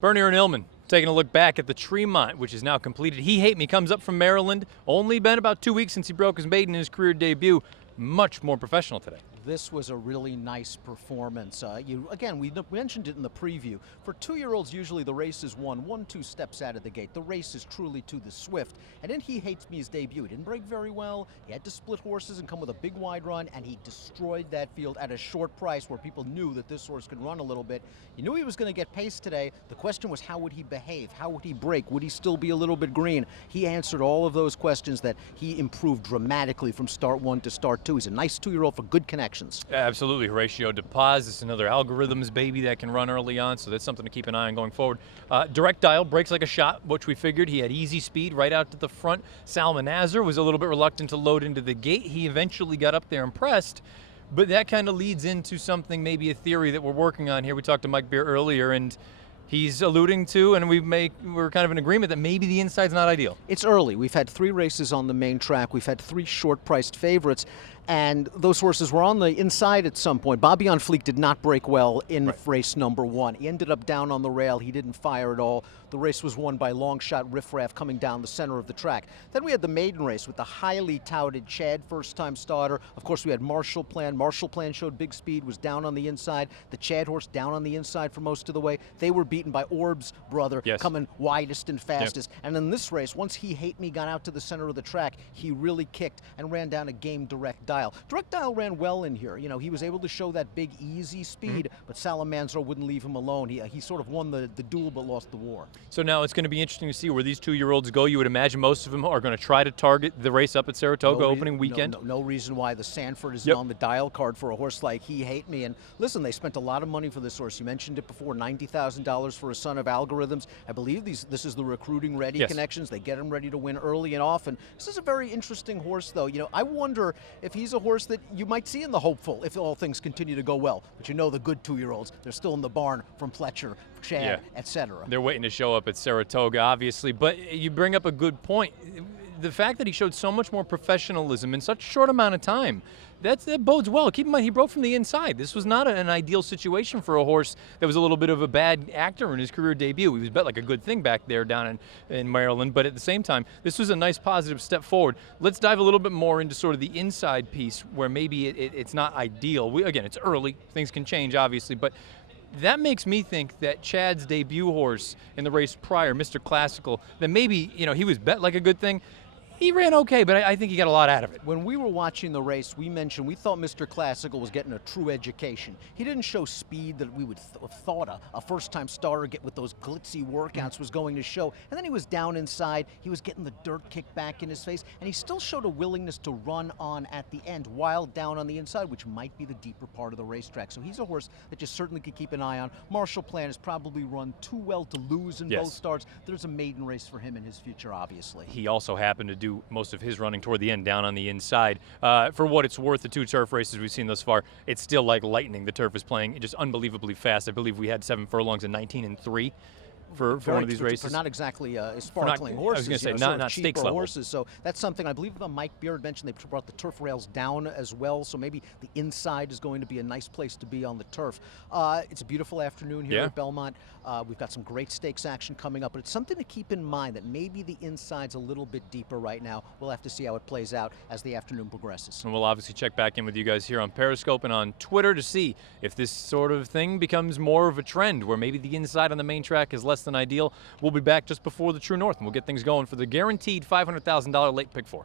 Bernier and Illman taking a look back at the Tremont, which is now completed. He Hate Me comes up from Maryland. Only been about 2 weeks since he broke his maiden in his career debut. Much more professional today. This was a really nice performance. Again, we mentioned it in the preview. For 2-year-olds, usually the race is won 1-2 steps out of the gate. The race is truly to the swift. And in He Hates Me's debut, he didn't break very well. He had to split horses and come with a big wide run, and he destroyed that field at a short price where people knew that this horse could run a little bit. You knew he was going to get paced today. The question was, how would he behave? How would he break? Would he still be a little bit green? He answered all of those questions that he improved dramatically from start 1 to start 2. He's a nice 2-year-old for good connections. Absolutely. Horatio DePaz is another algorithms baby that can run early on, so that's something to keep an eye on going forward. Direct Dial breaks like a shot, which we figured. He had easy speed right out to the front. Salmanazar was a little bit reluctant to load into the gate. He eventually got up there and pressed, but that kind of leads into something, maybe a theory that we're working on here. We talked to Mike Beer earlier, and he's alluding to, and we're kind of in agreement that maybe the inside's not ideal. It's early. We've had 3 races on the main track. We've had 3 short-priced favorites, and those horses were on the inside at some point. Bobby on Fleek did not break well in race number 1. He ended up down on the rail. He didn't fire at all. The race was won by long shot riffraff coming down the center of the track. Then we had the maiden race with the highly touted Chad, first-time starter. Of course, we had Marshall Plan. Marshall Plan showed big speed, was down on the inside. The Chad horse down on the inside for most of the way. They were beaten by Orb's brother, coming widest and fastest. And in this race, once He Hate Me got out to the center of the track, he really kicked and ran down a game Direct Dial. Direct Dial ran well in here. You know, he was able to show that big, easy speed, but Salmanazar wouldn't leave him alone. He sort of won the duel but lost the war. So now it's going to be interesting to see where these 2-year-olds go. You would imagine most of them are going to try to target the race up at Saratoga opening weekend. No reason why the Sanford is on the dial card for a horse like He Hate Me. And listen, they spent a lot of money for this horse. You mentioned it before, $90,000 for a son of algorithms. I believe this is the recruiting ready connections. They get him ready to win early and often. This is a very interesting horse, though. You know, I wonder if he's a horse that you might see in the hopeful if all things continue to go well. But you know the good 2-year-olds, they're still in the barn from Fletcher, Chad, etc. They're waiting to show up at Saratoga, obviously. But you bring up a good point. The fact that he showed so much more professionalism in such a short amount of time, that bodes well. Keep in mind, he broke from the inside. This was not an ideal situation for a horse that was a little bit of a bad actor in his career debut. He was bet like a good thing back there down in Maryland, but at the same time, this was a nice positive step forward. Let's dive a little bit more into sort of the inside piece where maybe it's not ideal. Again, it's early. Things can change, obviously, but that makes me think that Chad's debut horse in the race prior, Mr. Classical, that maybe, you know, he was bet like a good thing. He ran okay, but I think he got a lot out of it. When we were watching the race, we mentioned we thought Mr. Classical was getting a true education. He didn't show speed that we would have thought a first-time starter get with those glitzy workouts was going to show. And then he was down inside. He was getting the dirt kicked back in his face, and he still showed a willingness to run on at the end while down on the inside, which might be the deeper part of the racetrack. So he's a horse that you certainly could keep an eye on. Marshall Plan has probably run too well to lose in both starts. There's a maiden race for him in his future, obviously. He also happened to do most of his running toward the end down on the inside. For what it's worth, the 2 turf races we've seen thus far, it's still like lightning. The turf is playing just unbelievably fast. I believe we had 7 furlongs in 19 and 3. For one of these races. For not exactly sparkling horses. I was going to say, not stakes level horses. So that's something I believe Mike Beard mentioned. They brought the turf rails down as well. So maybe the inside is going to be a nice place to be on the turf. It's a beautiful afternoon here at Belmont. We've got some great stakes action coming up, but it's something to keep in mind that maybe the inside's a little bit deeper right now. We'll have to see how it plays out as the afternoon progresses. And we'll obviously check back in with you guys here on Periscope and on Twitter to see if this sort of thing becomes more of a trend where maybe the inside on the main track is less than ideal. We'll be back just before the True North, and we'll get things going for the guaranteed $500,000 late pick 4.